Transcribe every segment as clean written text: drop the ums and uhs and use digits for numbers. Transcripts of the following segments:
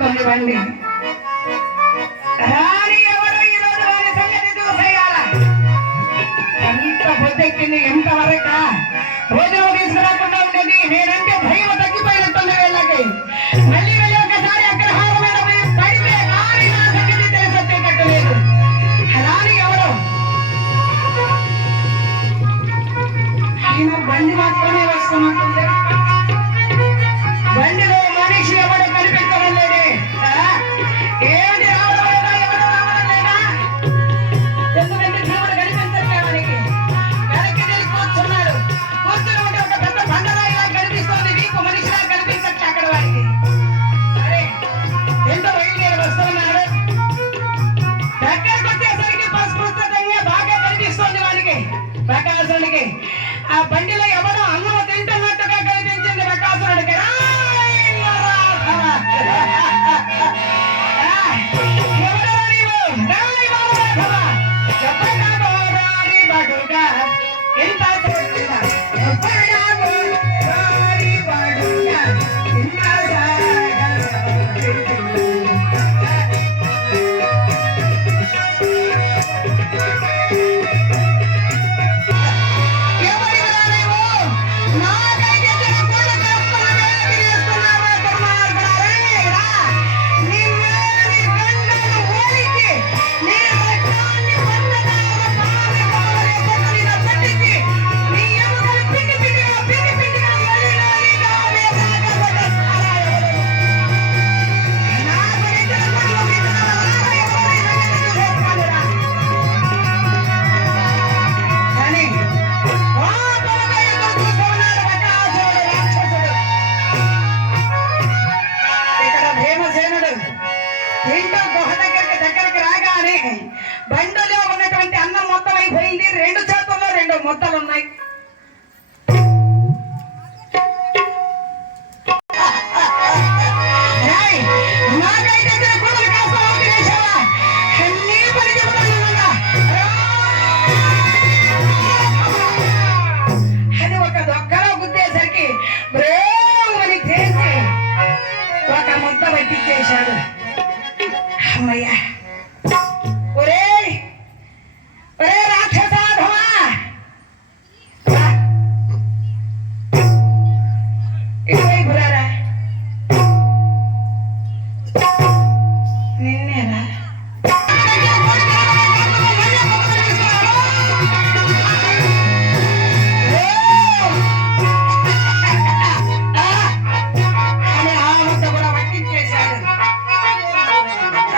కదిలినట్టుంది బండి. రాని ఎవరు ఈ రోజు వారి సంగతి చూసేయాల. ఎంత పొద్దెక్కింది, ఎంతవరక భోజనం తీసుకురాకుండా ఉండేది. నేనంటే భయం తగ్గిపోయినట్టుంది వీళ్ళకి. మళ్ళీ వెళ్ళి ఒకసారి అగ్రహారం మీద పోయి పడితే కానీ నా సంగతి తెలిసి వచ్చేటట్టు లేదు. రాని ఎవరు ఈయన బండి మాత్రమే వస్తున్నట్టుంది. బండిలో మనిషి ఎవరు కనిపించడం లేదే. ఏమిటి రావడం లేదా, ఎవరు రావడం లేదా? ఎందుకంటే దేవుడు కనిపించట్లే మనకి. వెనక్కి తిరిగి కూర్చున్నాడు. కూర్చుని ఉంటే ఒక పెద్ద బండరాయిలా కనిపిస్తోంది. నీకు మనిషిలా కనిపించట్లే అక్కడ వారికి. సరే ఎంతో బయలుదేరి వస్తున్నాడు. దగ్గరకు వచ్చేసరికి స్పష్టంగా బాగా కనిపిస్తోంది వారికి, బకాసురుడికి. ఆ బండిలో ఎవరో అన్నం తింటున్నట్టుగా కనిపించింది బకాసురుడికి. బండిలో ఉన్నటువంటి అన్నం మొత్తం అయిపోయింది. రెండు చేతుల్లో రెండు ముద్దలు ఉన్నాయి. అది ఒక దొక్కలో గుద్దేసరికి బ్రేమని చేసి ఒక ముద్ద పట్టించేశాడు. అమ్మయ్యా,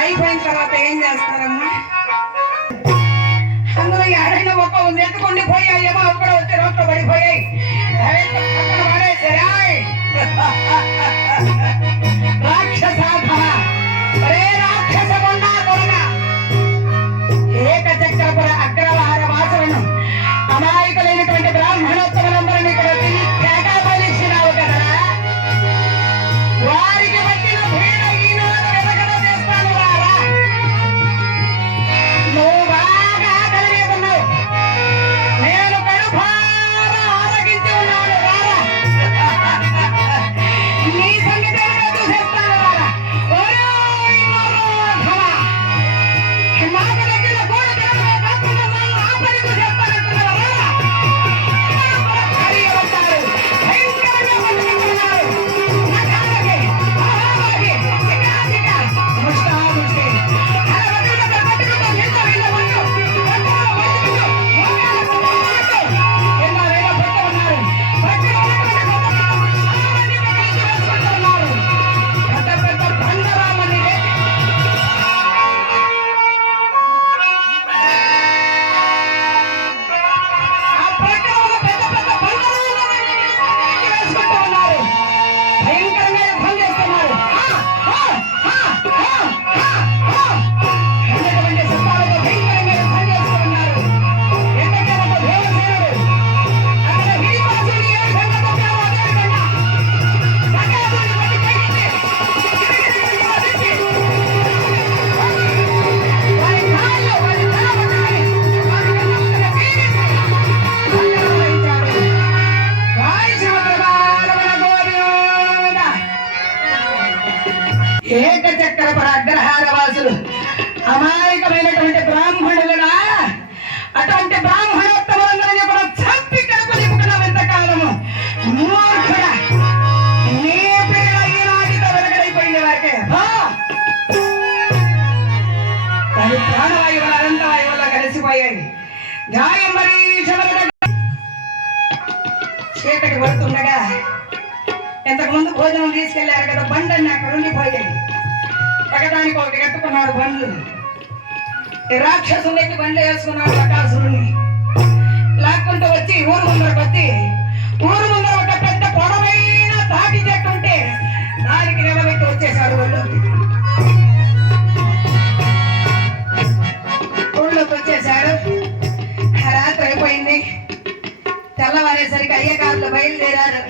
అయిపోయిన తర్వాత ఏం చేస్తారమ్మా? అందులో ఎడైనా ఒక నెత్తుకుండి పోయాయేమో, అక్కడ వచ్చి రోడ్లో పడిపోయాయి. ఏకచక్రపుర అగ్రహార వాసులను అమాయకులైనటువంటి బ్రాహ్మణోత్తములందరినీ కూడా తేగా బలిచ్చినావు కదా. వారికి పట్టిన భీడ ఈనాడు వెనకడ చేస్తాను రారా. నువ్వు బాగా ఆకలి ఉన్నావు, నేను కడుపారా ఆరగించి ఉన్నాను రారా. ఏకచక్రపు అగ్రహార వాసులు అమాయకమైనటువంటి బ్రాహ్మణులునా అటువంటి బ్రాహ్మణోత్తములందరినీ కూడా చంపి కడుపు నింపుకున్నాం ఎంతకాలము మూర్ఖుడ నీ పిల్ల ఈనాటితో వెనకడైపోయింది వారికే వారి ప్రాణవాయువులు అనంత వాయువుల్లో కలిసిపోయాయి గాయం మరీ చీకటి పడుతుండగా ఇంతకు ముందు భోజనం తీసుకెళ్లారు కదా బండని అక్కడ ఉండిపోయాయి పగదానికి ఒకటి కట్టుకున్నాడు బండ్లు రాక్షసుని ఎత్తి బండ్లు వేసుకున్నాడు బకాసురుణ్ణి లాక్కుంటూ వచ్చి ఊరు ముందరకు వచ్చి ఊరు ముందర ఒక పెద్ద పొడవైన తాటి చెట్టు ఉంటే దానికి నిలబెట్టి వచ్చేసాడు ఊళ్ళోకి వచ్చేసాడు రాత్రి అయిపోయింది తెల్లవారేసరికి అయ్యగారులు బయలుదేరారు